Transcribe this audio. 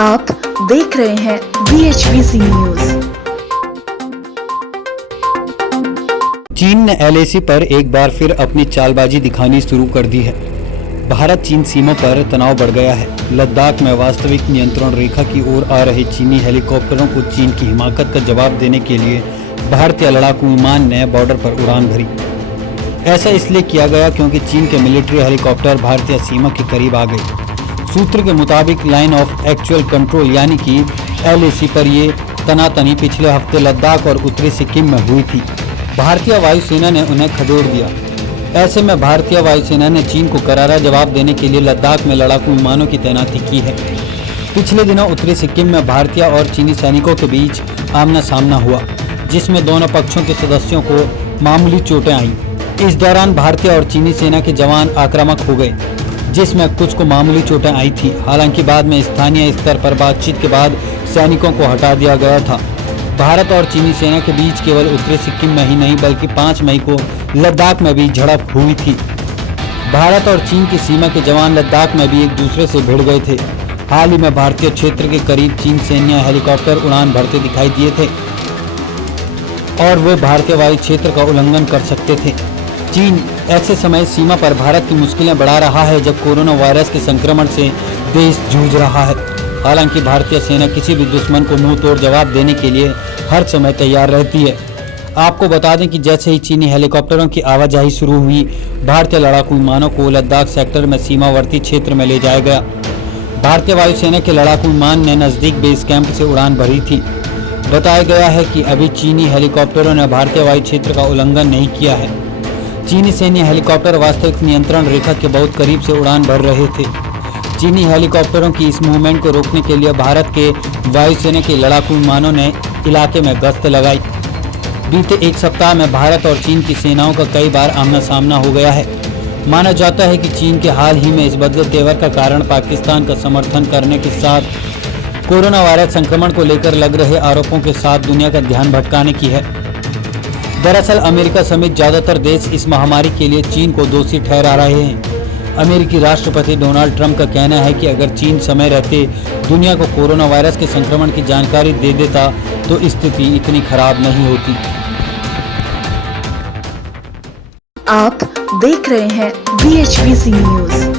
आप देख रहे हैं VHBC न्यूज। चीन ने LAC पर एक बार फिर अपनी चालबाजी दिखानी शुरू कर दी है। भारत चीन सीमा पर तनाव बढ़ गया है। लद्दाख में वास्तविक नियंत्रण रेखा की ओर आ रहे चीनी हेलीकॉप्टरों को चीन की हिमाकत का जवाब देने के लिए भारतीय लड़ाकू विमान ने बॉर्डर पर उड़ान भरी। ऐसा इसलिए किया गया क्योंकि चीन के मिलिट्री हेलीकॉप्टर भारतीय सीमा के करीब आ गए। सूत्र के मुताबिक लाइन ऑफ एक्चुअल कंट्रोल यानी कि LAC पर ये तनातनी पिछले हफ्ते लद्दाख और उत्तरी सिक्किम में हुई थी। भारतीय वायुसेना ने उन्हें खदेड़ दिया। ऐसे में भारतीय वायुसेना ने चीन को करारा जवाब देने के लिए लद्दाख में लड़ाकू विमानों की तैनाती की है। पिछले दिनों उत्तरी सिक्किम में भारतीय और चीनी सैनिकों के बीच आमना सामना हुआ, जिसमें दोनों पक्षों के सदस्यों को मामूली चोटें आईं। इस दौरान भारतीय और चीनी सेना के जवान आक्रामक हो गए, जिसमें कुछ को मामूली चोटें आई थी। हालांकि बाद में स्थानीय स्तर पर बातचीत के बाद सैनिकों को हटा दिया गया था। भारत और चीनी सेना के बीच केवल उत्तरी सिक्किम में ही नहीं बल्कि 5 मई को लद्दाख में भी झड़प हुई थी। भारत और चीन की सीमा के जवान लद्दाख में भी एक दूसरे से भिड़ गए थे। हाल ही में भारतीय क्षेत्र के करीब चीन सैन्य हेलीकॉप्टर उड़ान भरते दिखाई दिए थे और वे भारतीय वायु क्षेत्र का उल्लंघन कर सकते थे। चीन ऐसे समय सीमा पर भारत की मुश्किलें बढ़ा रहा है जब कोरोना वायरस के संक्रमण से देश जूझ रहा है। हालांकि भारतीय सेना किसी भी दुश्मन को मुंह तोड़ जवाब देने के लिए हर समय तैयार रहती है। आपको बता दें कि जैसे ही चीनी हेलीकॉप्टरों की आवाजाही शुरू हुई, भारतीय लड़ाकू विमानों को लद्दाख सेक्टर में सीमावर्ती क्षेत्र में ले जाया गया। भारतीय वायुसेना के लड़ाकू विमान ने नज़दीक बेस कैंप से उड़ान भरी थी। बताया गया है कि अभी चीनी हेलीकॉप्टरों ने भारतीय वायु क्षेत्र का उल्लंघन नहीं किया है। चीनी सैन्य हेलीकॉप्टर वास्तविक नियंत्रण रेखा के बहुत करीब से उड़ान भर रहे थे। चीनी हेलीकॉप्टरों की इस मूवमेंट को रोकने के लिए भारत के वायुसेना के लड़ाकू विमानों ने इलाके में गश्त लगाई। बीते एक सप्ताह में भारत और चीन की सेनाओं का कई बार आमना सामना हो गया है। माना जाता है कि चीन के हाल ही में इस बदले तेवर का कारण पाकिस्तान का समर्थन करने के साथ कोरोना वायरस संक्रमण को लेकर लग रहे आरोपों के साथ दुनिया का ध्यान भटकाने की है। दरअसल अमेरिका समेत ज्यादातर देश इस महामारी के लिए चीन को दोषी ठहरा रहे हैं। अमेरिकी राष्ट्रपति डोनाल्ड ट्रंप का कहना है कि अगर चीन समय रहते दुनिया को कोरोना वायरस के संक्रमण की जानकारी दे देता तो स्थिति इतनी खराब नहीं होती। आप देख रहे हैं VHBC न्यूज।